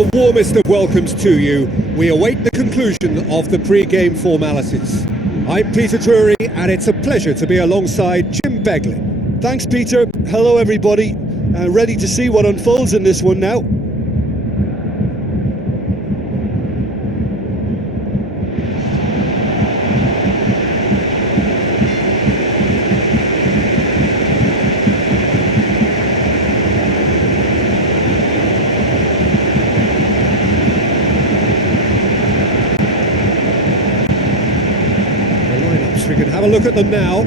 The warmest of welcomes to you. We await the conclusion of the pre-game formalities. I'm Peter Drury, and it's a pleasure to be alongside Jim Beglin. Thanks, Peter. Hello, everybody. Ready to see what unfolds in this one now. We can have a look at them now.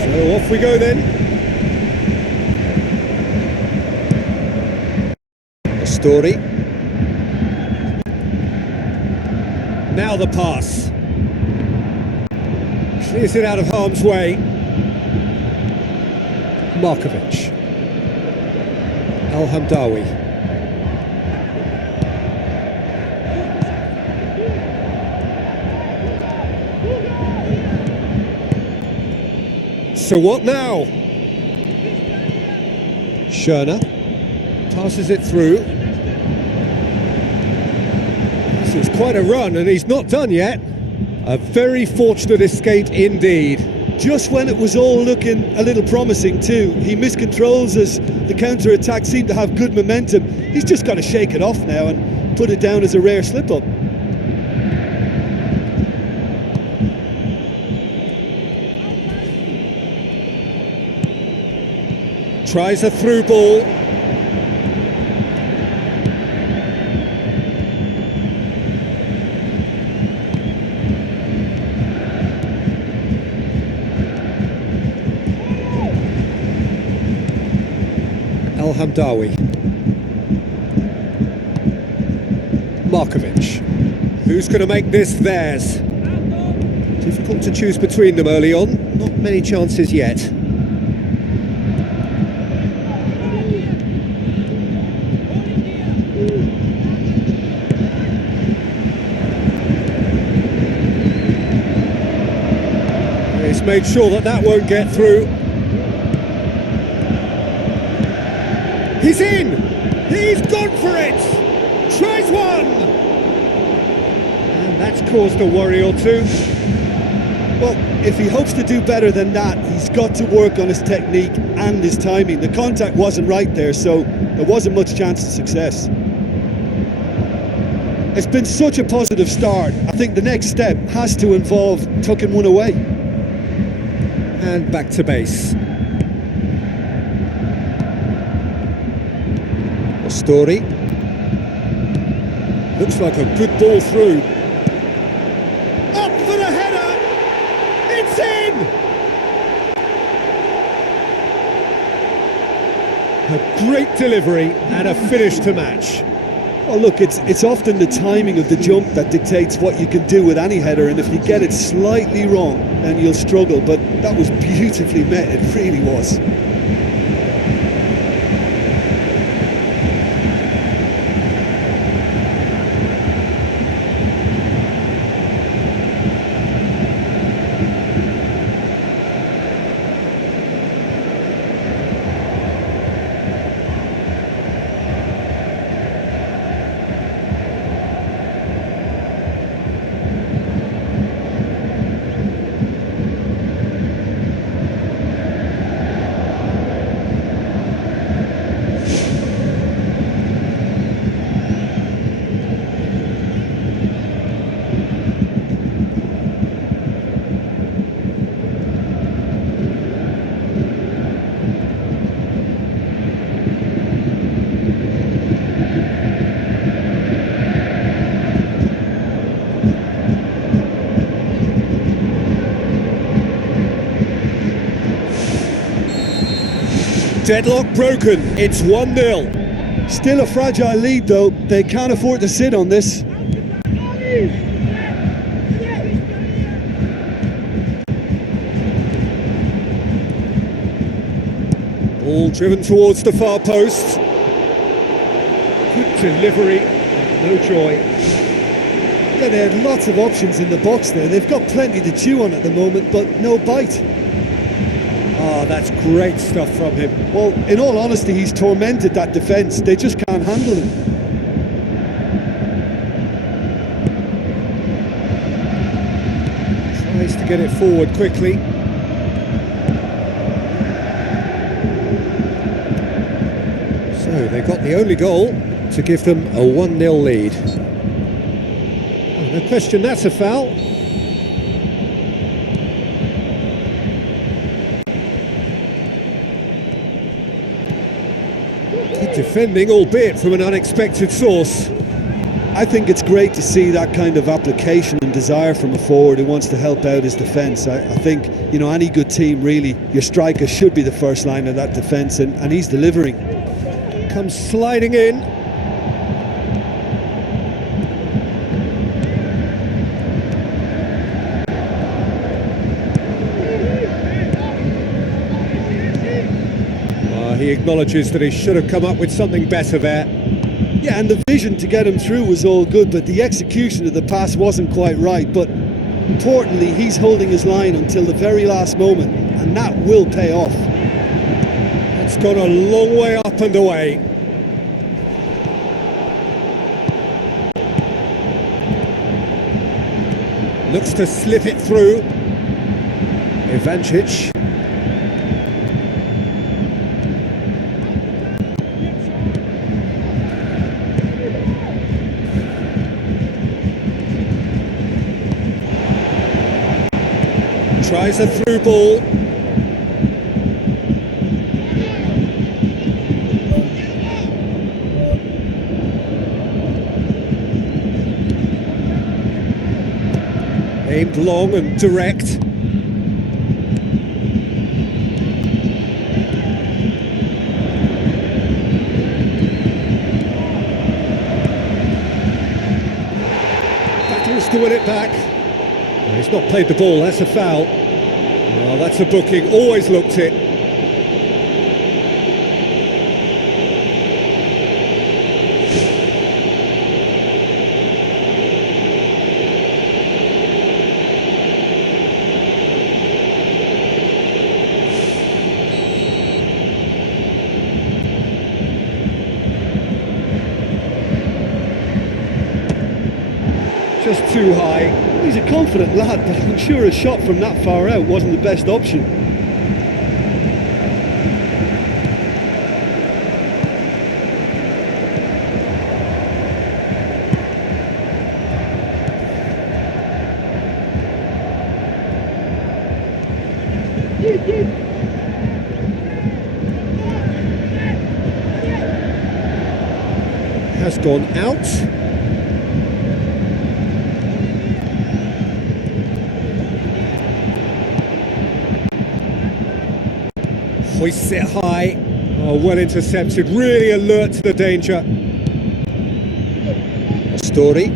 So off we go then. A story. Now the pass. Clears it out of harm's way. Markovic. Al-Hamdawi. So what now? Schöner passes it through. This is quite a run, and he's not done yet. A very fortunate escape indeed. Just when it was all looking a little promising too. He miscontrols as the counter-attack seemed to have good momentum. He's just got to shake it off now and put it down as a rare slip-up. Tries a through ball. Al-Hamdawi. Markovic. Who's going to make this theirs? Difficult to choose between them early on. Not many chances yet. He's made sure that won't get through. He's in! He's gone for it! Tries one! And that's caused a worry or two. Well, if he hopes to do better than that, he's got to work on his technique and his timing. The contact wasn't right there, so there wasn't much chance of success. It's been such a positive start. I think the next step has to involve tucking one away. And back to base. A story. Looks like a good ball through. Up for the header! It's in! A great delivery and a finish to match. Well, look, it's often the timing of the jump that dictates what you can do with any header, and if you get it slightly wrong, then you'll struggle, but that was beautifully met, it really was. Deadlock broken, it's 1-0. Still a fragile lead though, they can't afford to sit on this. Ball driven towards the far post. Good delivery, no joy. Yeah, they had lots of options in the box there. They've got plenty to chew on at the moment, but no bite. Ah, that's great stuff from him. Well, in all honesty, he's tormented that defence. They just can't handle him. Tries to get it forward quickly. So they got the only goal to give them a 1-0 lead. Oh, no question, that's a foul. Good defending, albeit from an unexpected source. I think it's great to see that kind of application and desire from a forward who wants to help out his defence. I think, you know, any good team really, your striker should be the first line of that defence, and he's delivering. Comes sliding in. He acknowledges that he should have come up with something better there. Yeah, and the vision to get him through was all good, but the execution of the pass wasn't quite right. But importantly, he's holding his line until the very last moment, and that will pay off. It's gone a long way up and away. Looks to slip it through. Ivancic. Tries a through ball. Aimed long and direct. Battles to win it back. He's not played the ball, that's a foul. Oh, that's a booking, always looked it. Just too high. He's a confident lad, but I'm sure a shot from that far out wasn't the best option. Has gone out. Hoists it high. Oh, well intercepted, really alert to the danger. Story.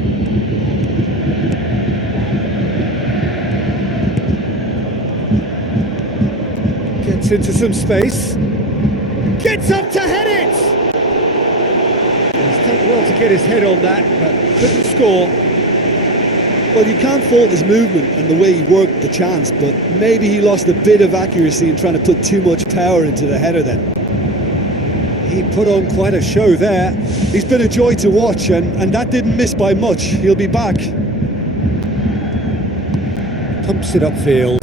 Gets into some space. Gets up to head it! He's done well to get his head on that, but couldn't score. Well, you can't fault his movement and the way he worked the chance, but maybe he lost a bit of accuracy in trying to put too much power into the header then. He put on quite a show there. He's been a joy to watch, and that didn't miss by much. He'll be back. Pumps it upfield.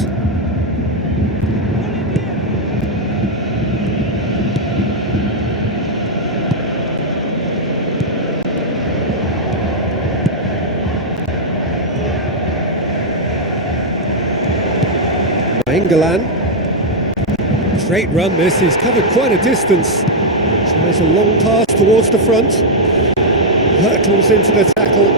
Engelan. Great run this, he's covered quite a distance. Tries a long pass towards the front. Hurtles into the tackle.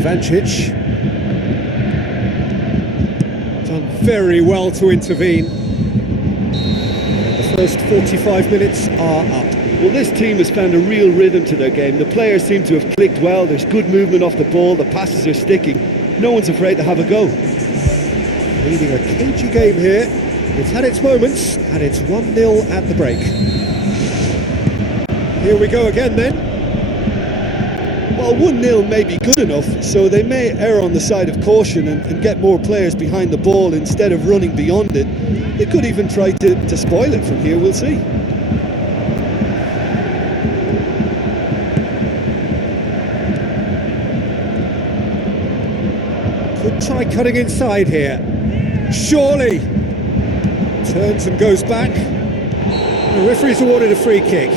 Ivancic. Done very well to intervene. The first 45 minutes are up. Well, this team has found a real rhythm to their game. The players seem to have clicked well. There's good movement off the ball. The passes are sticking. No one's afraid to have a go. Leading a cagey game here. It's had its moments, and it's 1-0 at the break. Here we go again then. Well, 1-0 may be good enough, so they may err on the side of caution and get more players behind the ball instead of running beyond it. They could even try to spoil it from here, we'll see. Could try cutting inside here. Surely! Turns and goes back. The referee's awarded a free kick.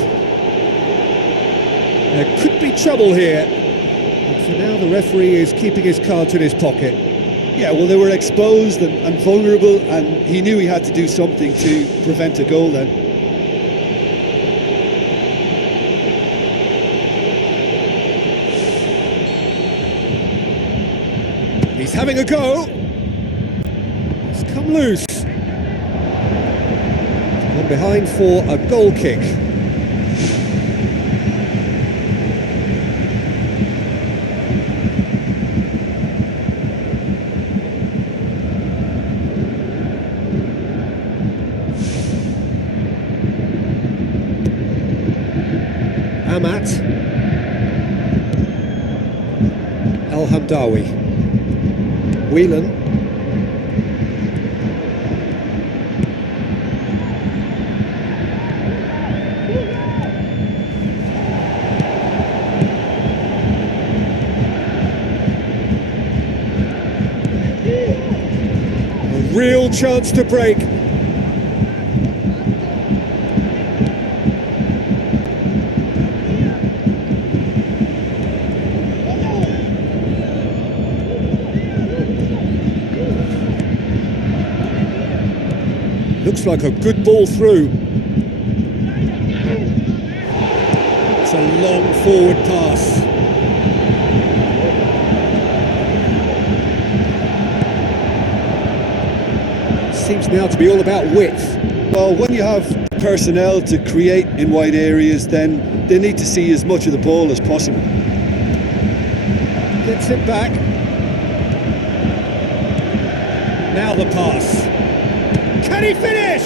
There could be trouble here. But for now, the referee is keeping his cards in his pocket. Yeah, well, they were exposed and vulnerable, and he knew he had to do something to prevent a goal then. He's having a go. It's come loose. Gone behind for a goal kick. Amat El Hamdawi. Whelan. A real chance to break. Looks like a good ball through. It's a long forward pass. Seems now to be all about width. Well, when you have personnel to create in wide areas, then they need to see as much of the ball as possible. Gets it back. Now the pass. Can he finish?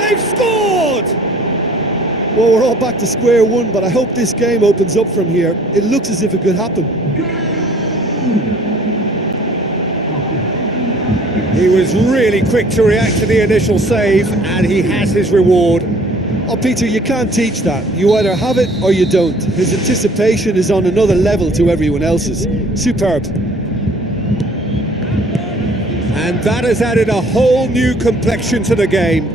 They've scored! Well, we're all back to square one, but I hope this game opens up from here. It looks as if it could happen. He was really quick to react to the initial save, and he has his reward. Oh, Peter, you can't teach that. You either have it or you don't. His anticipation is on another level to everyone else's. Superb. And that has added a whole new complexion to the game.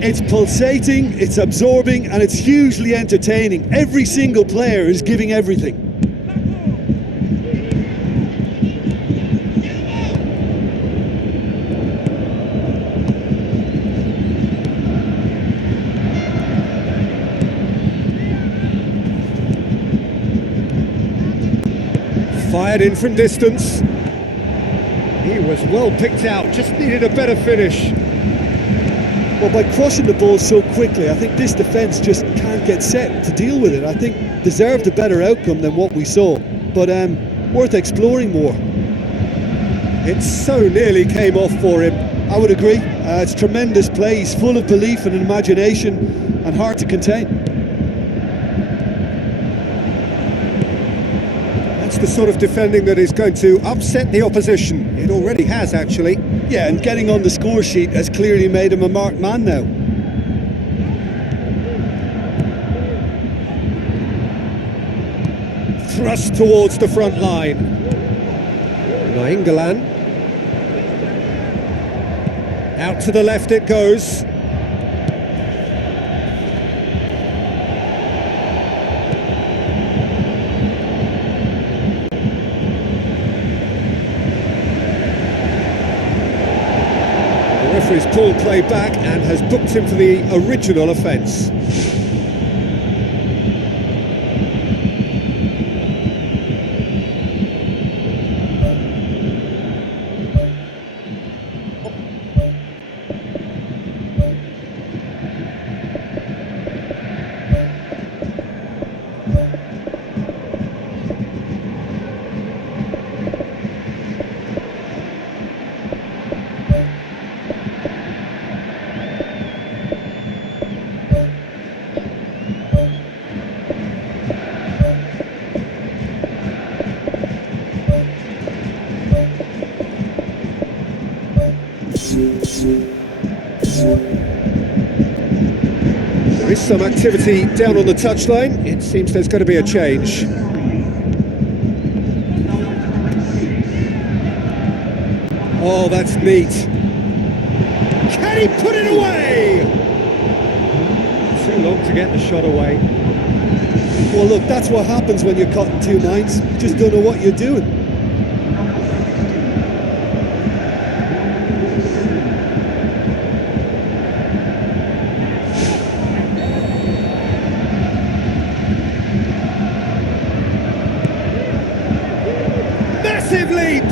It's pulsating, it's absorbing, and it's hugely entertaining. Every single player is giving everything. Fired in from distance. He was well picked out, just needed a better finish. Well, by crushing the ball so quickly, I think this defence just can't get set to deal with it. I think deserved a better outcome than what we saw, but worth exploring more. It so nearly came off for him. I would agree. It's tremendous play. He's full of belief and imagination and hard to contain. That's the sort of defending that is going to upset the opposition. It already has, actually. Yeah, and getting on the score sheet has clearly made him a marked man now. Thrust towards the front line. Nainggolan. Out to the left it goes. The referee's pulled play back and has booked him for the original offence. There is some activity down on the touchline. It seems there's going to be a change. Oh, that's neat. Can he put it away? Too long to get the shot away. Well, look, that's what happens when you're caught in two minds. You just don't know what you're doing. Massive leap!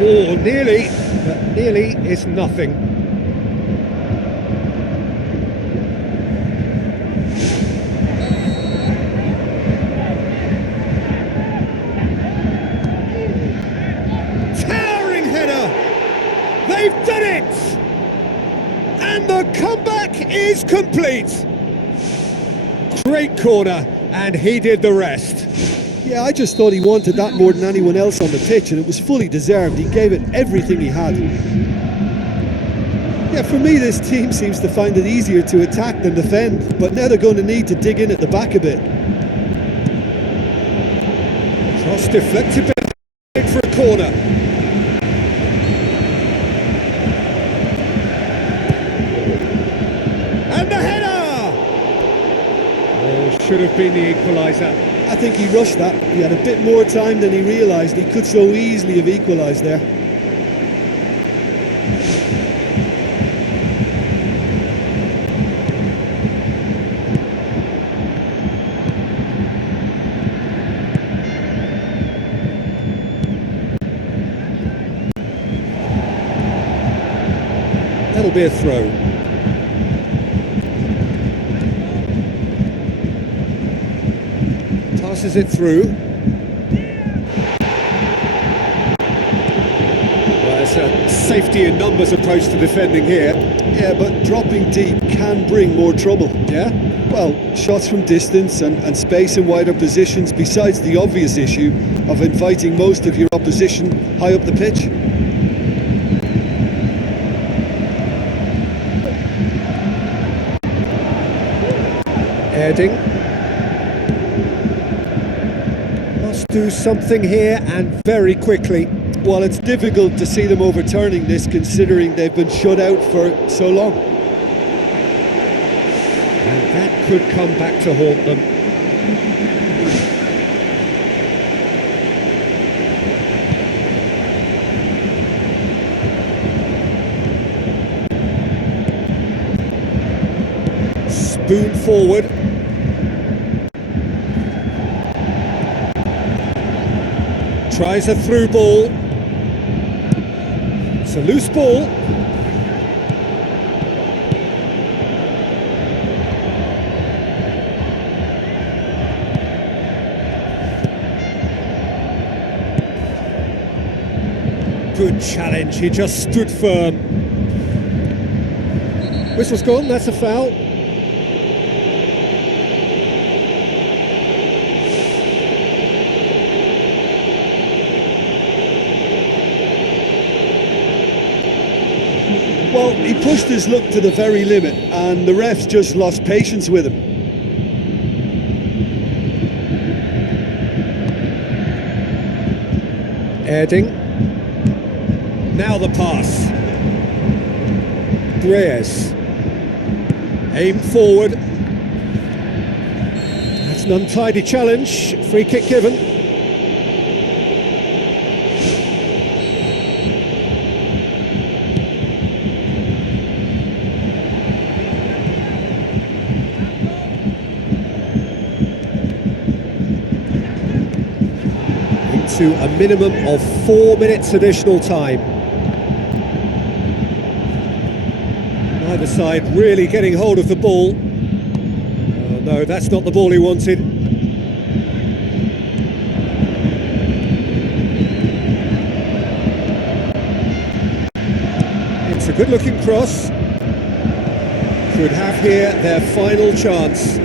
Oh, nearly, but nearly is nothing. Towering header! They've done it! And the comeback is complete! Great corner, and he did the rest. Yeah, I just thought he wanted that more than anyone else on the pitch, and it was fully deserved. He gave it everything he had. Yeah, for me, this team seems to find it easier to attack than defend, but now they're going to need to dig in at the back a bit. Cross deflected back for a corner. And the header! Oh, should have been the equaliser. I think he rushed that. He had a bit more time than he realised. He could so easily have equalised there. That'll be a throw. Passes it through. Well, it's a safety in numbers approach to defending here. Yeah, but dropping deep can bring more trouble. Yeah? Well, shots from distance and space in wider positions, besides the obvious issue of inviting most of your opposition high up the pitch. Heading. Must do something here, and very quickly. Well, it's difficult to see them overturning this, considering they've been shut out for so long. And that could come back to haunt them. Spoon forward. Tries a through ball. It's a loose ball. Good challenge, he just stood firm. Whistle's gone, that's a foul. Well, he pushed his luck to the very limit, and the refs just lost patience with him. Erding. Now the pass. Reyes. Aim forward. That's an untidy challenge. Free kick given. To a minimum of 4 minutes additional time. Neither side really getting hold of the ball. Oh, no, that's not the ball he wanted. It's a good-looking cross. Could have here their final chance.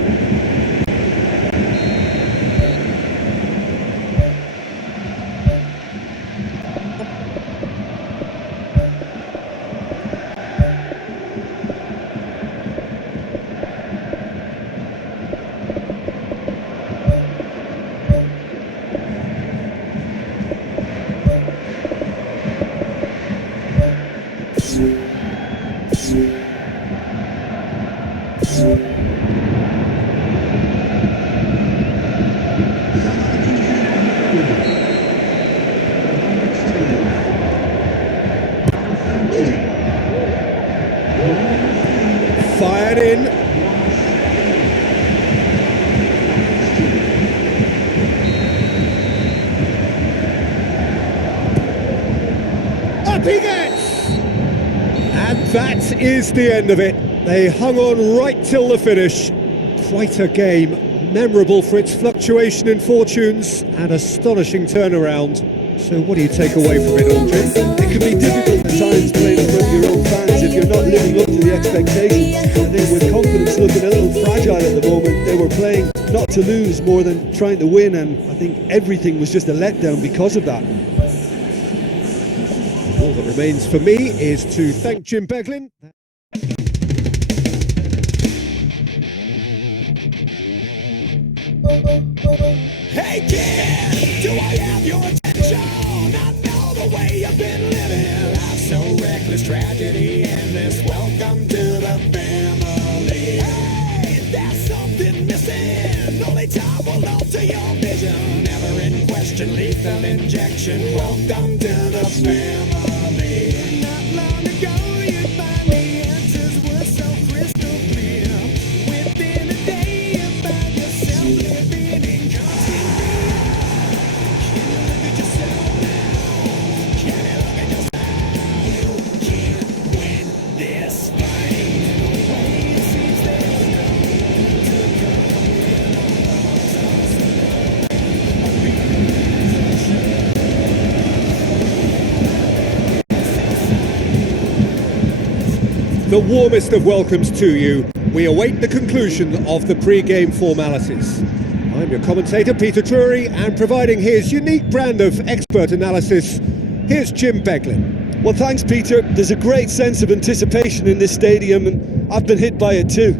Fired in. Up he gets! And that is the end of it. They hung on right till the finish. Quite a game, memorable for its fluctuation in fortunes and astonishing turnaround. So what do you take away from it, Aldrin? It can be difficult at times playing in front of your own fans if you're not living up to the expectations. I think with confidence looking a little fragile at the moment, they were playing not to lose more than trying to win, and I think everything was just a letdown because of that. All that remains for me is to thank Jim Beglin. Hey kid, do I have your attention? I know the way you've been living. Life's so reckless, tragedy endless. Welcome to the family. Hey, there's something missing. Only time will alter your vision. Never in question, lethal injection. Welcome to the family. Not long ago, you'd find the answers were so crystal clear. Within a day, you find yourself living in constant fear. Can you look at yourself now? Can you look at yourself? You can't win this fight. In a way, it seems there's no to come The warmest of welcomes to you. We await the conclusion of the pre-game formalities. I'm your commentator, Peter Drury, and providing his unique brand of expert analysis, here's Jim Beglin. Well, thanks, Peter. There's a great sense of anticipation in this stadium, and I've been hit by it too.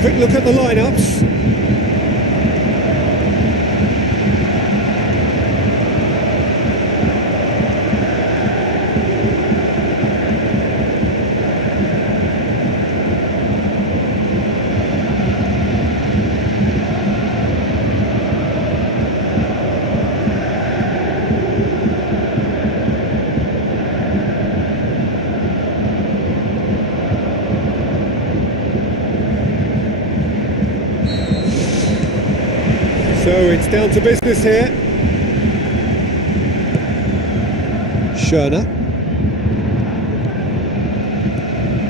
Quick look at the lineups. So it's down to business here. Schöner.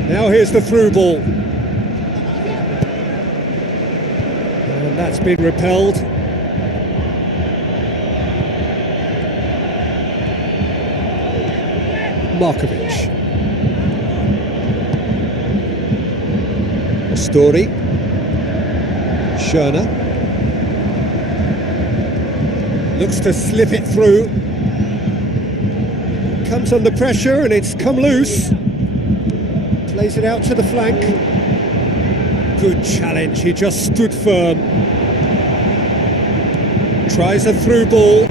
Now here's the through ball. And that's been repelled. Markovic. Astori. Schöner. Looks to slip it through. Comes under pressure and it's come loose. Plays it out to the flank. Good challenge, he just stood firm. Tries a through ball.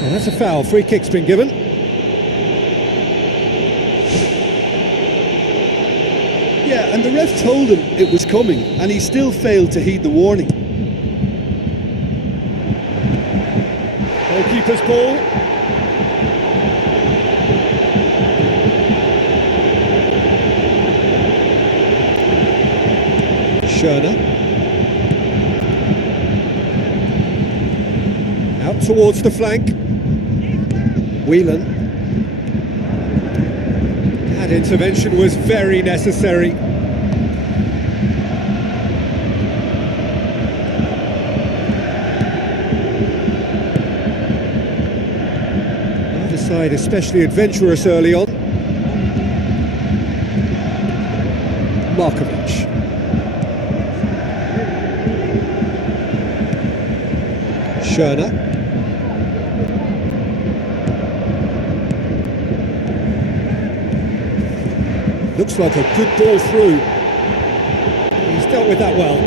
Well, that's a foul. Free kick's been given. Yeah, and the ref told him it was coming, and he still failed to heed the warning. Goalkeeper's ball. Schöner. Out towards the flank. Whelan. That intervention was very necessary. side especially adventurous early on. Markovic. Schöner. Looks like a good ball through. He's dealt with that well.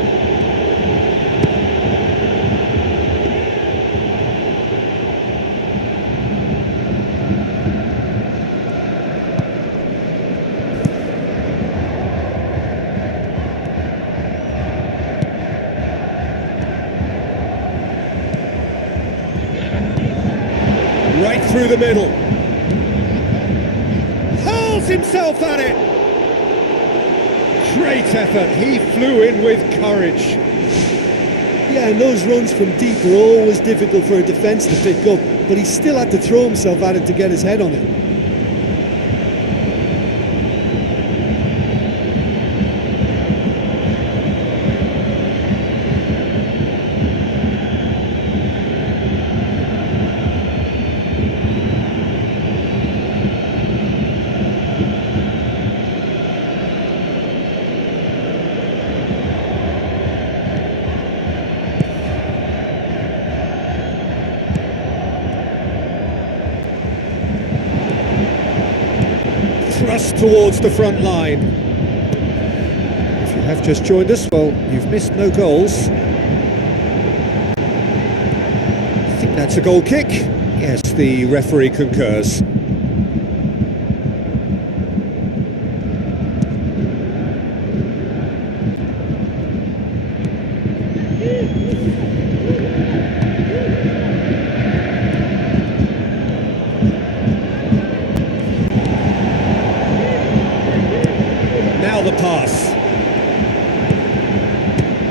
Right through the middle. Hurls himself at it. Great effort. He flew in with courage. Yeah, and those runs from deep are always difficult for a defence to pick up, but he still had to throw himself at it to get his head on it. Thrust towards the front line. If you have just joined us, well, you've missed no goals. I think that's a goal kick. Yes, the referee concurs. Now the pass.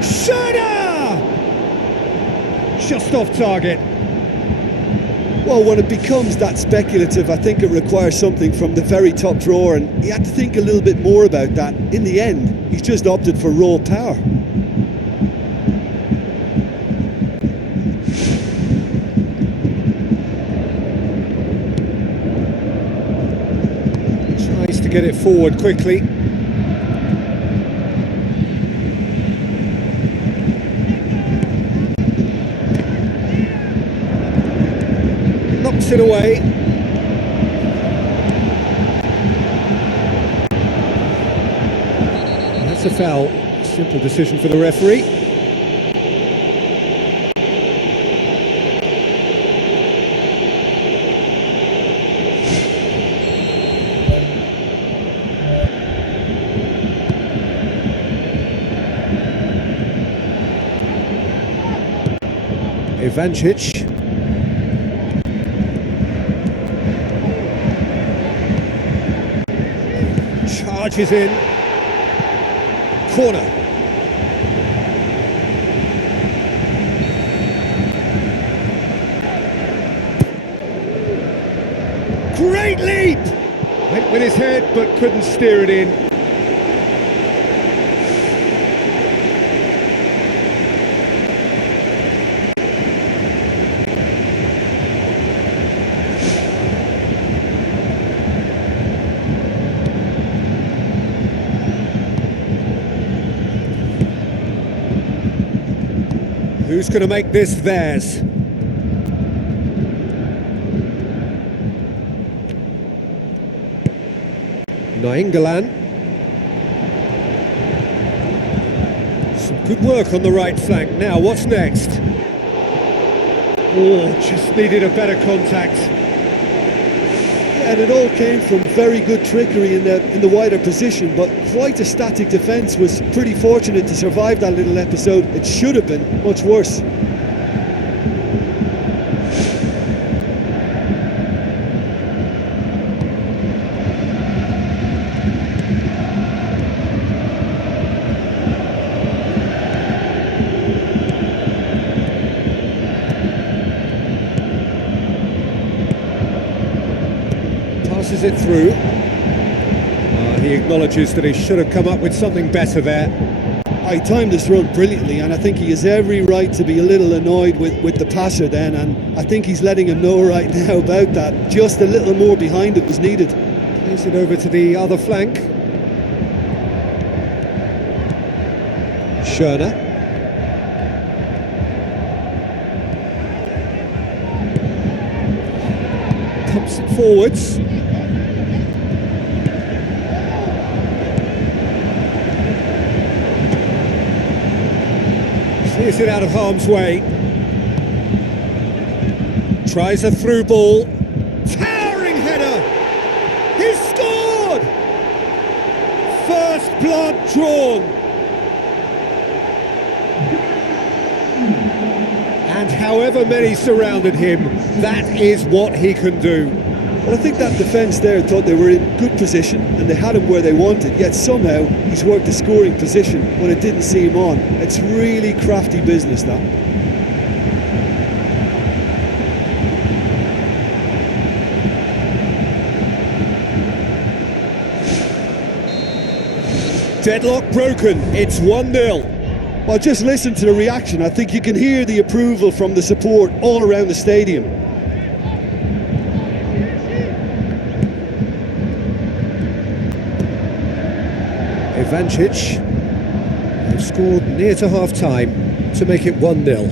Schöner! Just off target. Well, when it becomes that speculative, I think it requires something from the very top drawer, and he had to think a little bit more about that. In the end, he's just opted for raw power. Tries to get it forward quickly. Knocks it away. That's a foul. Simple decision for the referee. Ivancic. Charges in. Corner. Great leap! Went with his head but couldn't steer it in. Who's going to make this theirs? Nainggolan. Some good work on the right flank. Now, what's next? Oh, just needed a better contact. And it all came from very good trickery in the wider position, but quite a static defence. Was pretty fortunate to survive that little episode. It should have been much worse. Passes it through. He acknowledges that he should have come up with something better there. I timed this run brilliantly, and I think he has every right to be a little annoyed with the passer then, and I think he's letting him know right now about that. Just a little more behind it was needed. Plays it over to the other flank. Schöner. Pumps it forwards. Clears it out of harm's way. Tries a through ball. Towering header! He's scored! First blood drawn. And however many surrounded him, that is what he can do. Well, I think that defence there thought they were in good position and they had him where they wanted, yet somehow he's worked the scoring position when it didn't seem on. It's really crafty business, that. Deadlock broken, it's 1-0. Well, just listen to the reaction. I think you can hear the approval from the support all around the stadium. Ivancic have scored near to half-time to make it 1-0.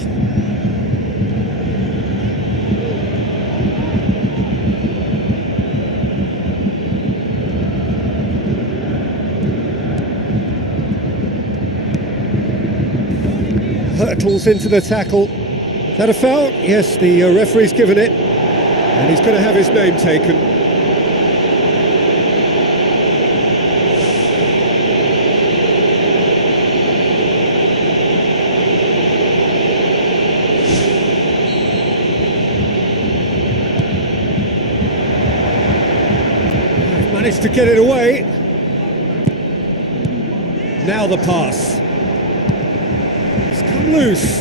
Hurtles into the tackle. Is that a foul? Yes, the referee's given it, and he's going to have his name taken. Managed to get it away. Now the pass. It's come loose.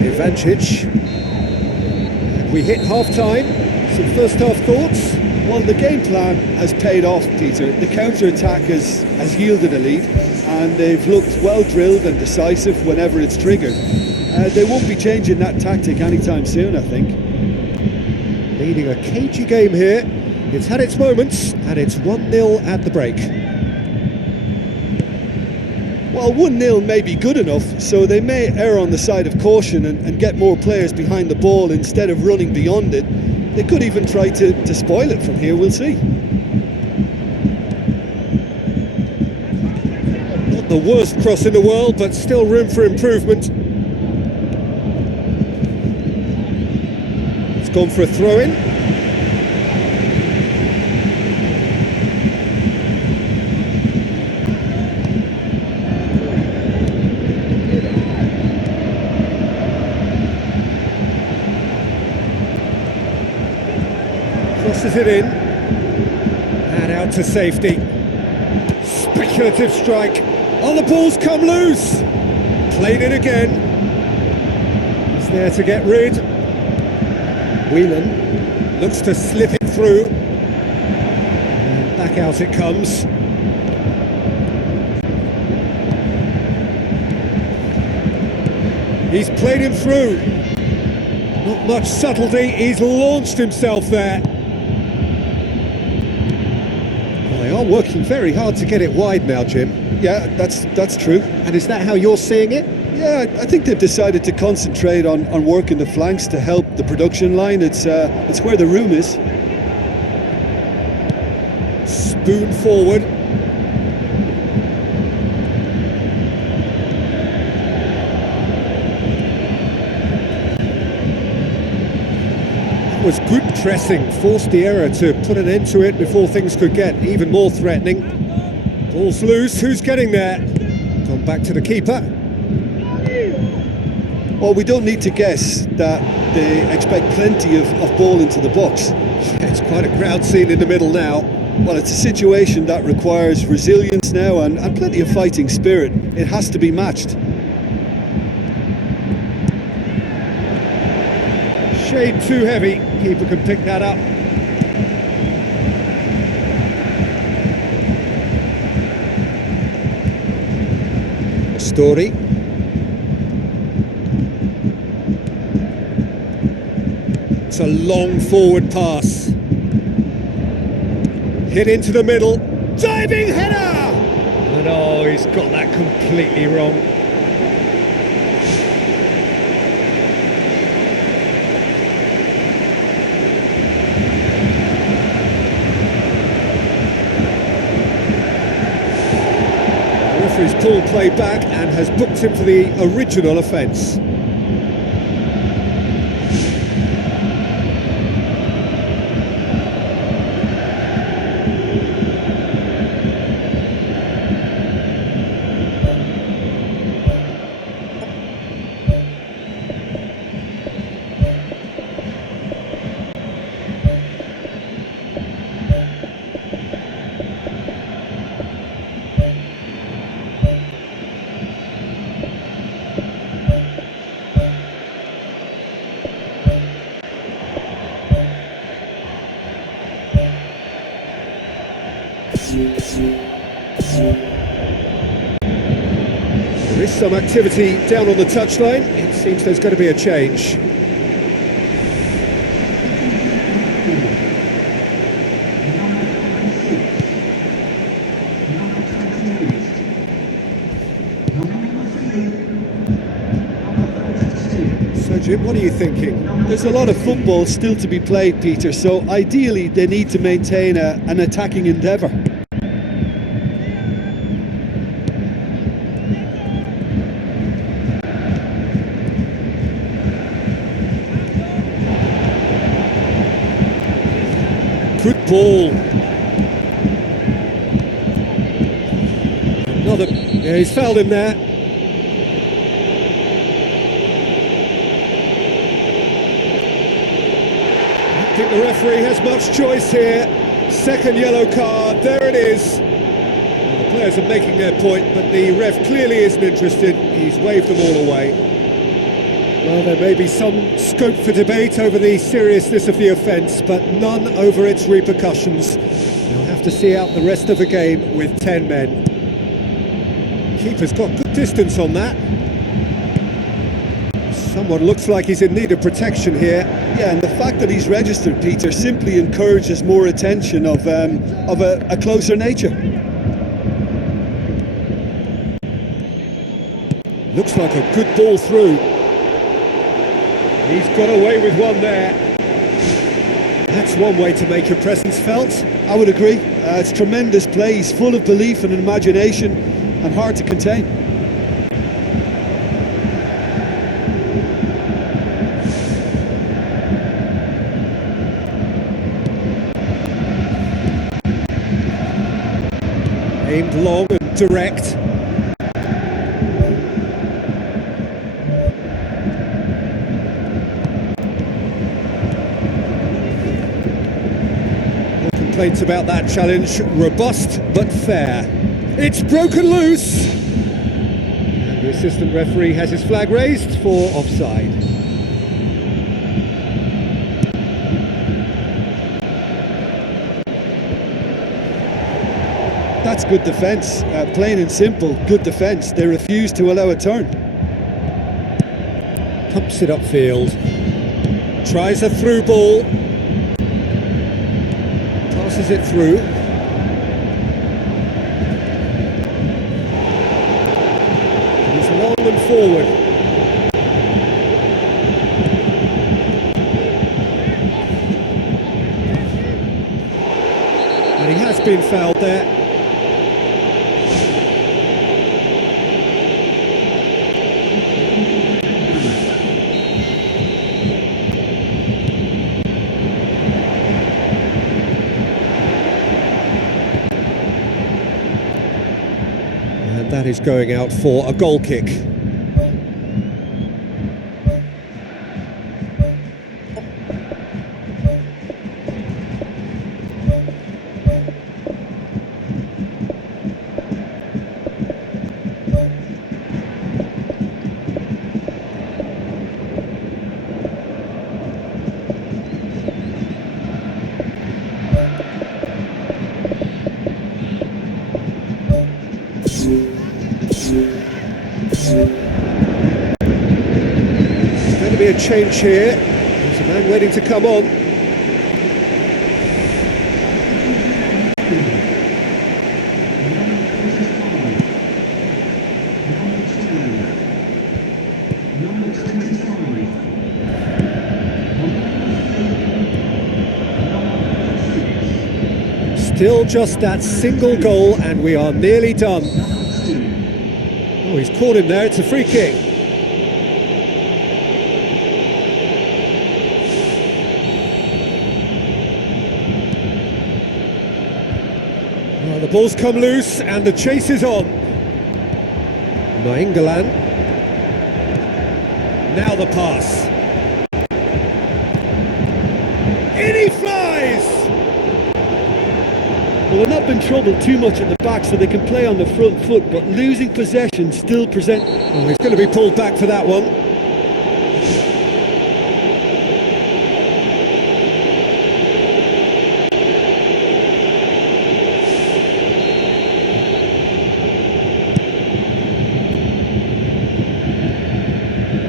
Ivancic. And we hit half-time. Some first-half thoughts? Well, the game plan has paid off, Peter. The counter-attack has yielded a lead, and they've looked well-drilled and decisive whenever it's triggered. They won't be changing that tactic anytime soon, I think. Leading a cagey game here. It's had its moments, and it's 1-0 at the break. Well, 1-0 may be good enough, so they may err on the side of caution and get more players behind the ball instead of running beyond it. They could even try to spoil it from here, we'll see. Not the worst cross in the world, but still room for improvement. It's gone for a throw-in. Crosses it in, and out to safety. Speculative strike. Oh, the ball's come loose. Played it again. He's there to get rid. Whelan looks to slip it through. And back out it comes. He's played him through. Not much subtlety, he's launched himself there. They are working very hard to get it wide now, Jim. Yeah, that's true. And is that how you're seeing it? Yeah, I think they've decided to concentrate on working the flanks to help the production line. It's where the room is. Spoon forward. Was good pressing, forced the error to put an end to it before things could get even more threatening. Ball's loose, who's getting there? Gone back to the keeper. Well, we don't need to guess that they expect plenty of ball into the box. It's quite a crowd scene in the middle now. Well, it's a situation that requires resilience now and plenty of fighting spirit. It has to be matched. Shade too heavy, keeper can pick that up. Story. It's a long forward pass. Hit into the middle. Diving header! And oh, he's got that completely wrong. The referee's pulled play back and has booked him for the original offence. There is some activity down on the touchline. It seems there's going to be a change. So Jim, what are you thinking? There's a lot of football still to be played, Peter, so ideally they need to maintain an attacking endeavour. Good ball. Another. Yeah, he's fouled him there. I think the referee has much choice here. Second yellow card. There it is. The players are making their point, but the ref clearly isn't interested. He's waved them all away. Well, there may be some scope for debate over the seriousness of the offence, but none over its repercussions. They'll have to see out the rest of the game with 10 men. Keeper's got good distance on that. Someone looks like he's in need of protection here. Yeah, and the fact that he's registered, Peter, simply encourages more attention of a closer nature. Looks like a good ball through. He's got away with one there. That's one way to make your presence felt. I would agree. It's tremendous play. He's full of belief and imagination and hard to contain. Aimed long and direct. Complaints about that challenge, robust but fair. It's broken loose! And the assistant referee has his flag raised for offside. That's good defence, plain and simple, good defence. They refuse to allow a turn. Pumps it upfield. Tries a through ball. Passes it through. He's long and forward. And he has been fouled there. And that is going out for a goal kick. There's going to be a change here. There's a man waiting to come on. Still just that single goal and we are nearly done. Oh, he's caught him there, it's a free kick. Well, the ball's come loose and the chase is on. Nainggolan. Now the pass. In he flies! Well, they've not been troubled too much at the back, so they can play on the front foot, but losing possession still present... Oh, he's going to be pulled back for that one.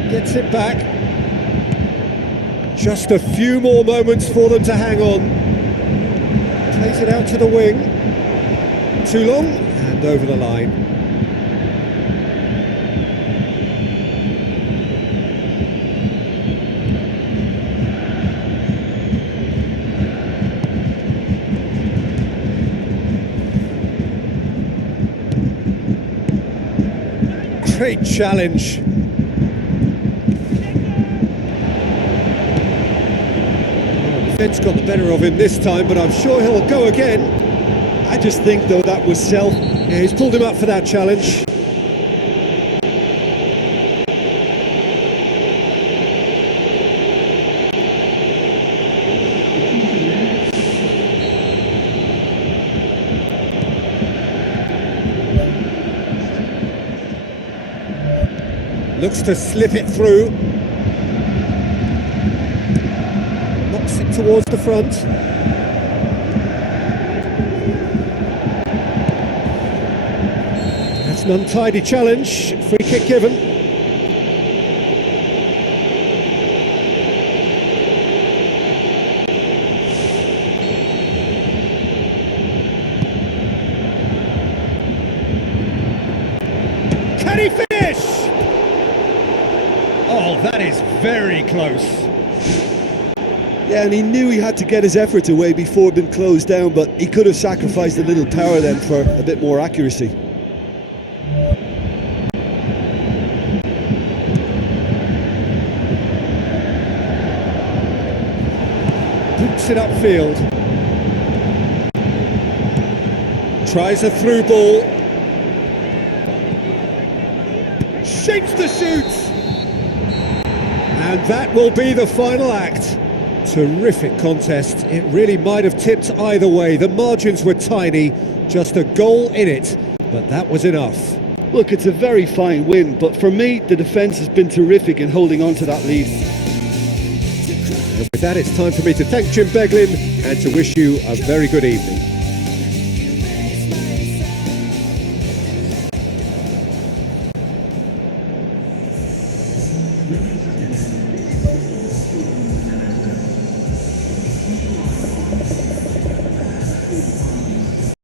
Gets it back. Just a few more moments for them to hang on. Plays it out to the wing. Too long and over the line. Great challenge. Defence got the better of him this time, but I'm sure he'll go again. I just think, though, that was self... Yeah, he's pulled him up for that challenge. Looks to slip it through. Knocks it towards the front. That's an untidy challenge. Free kick given. Can he finish? Oh, that is very close. Yeah, and he knew he had to get his efforts away before being closed down, but he could have sacrificed a little power then for a bit more accuracy. Boots it upfield. Tries a through ball. Shapes the shoot. And that will be the final act. Terrific contest. It really might have tipped either way. The margins were tiny, just a goal in it, but that was enough. Look, it's a very fine win, but for me, the defence has been terrific in holding on to that lead. And with that, it's time for me to thank Jim Beglin and to wish you a very good evening.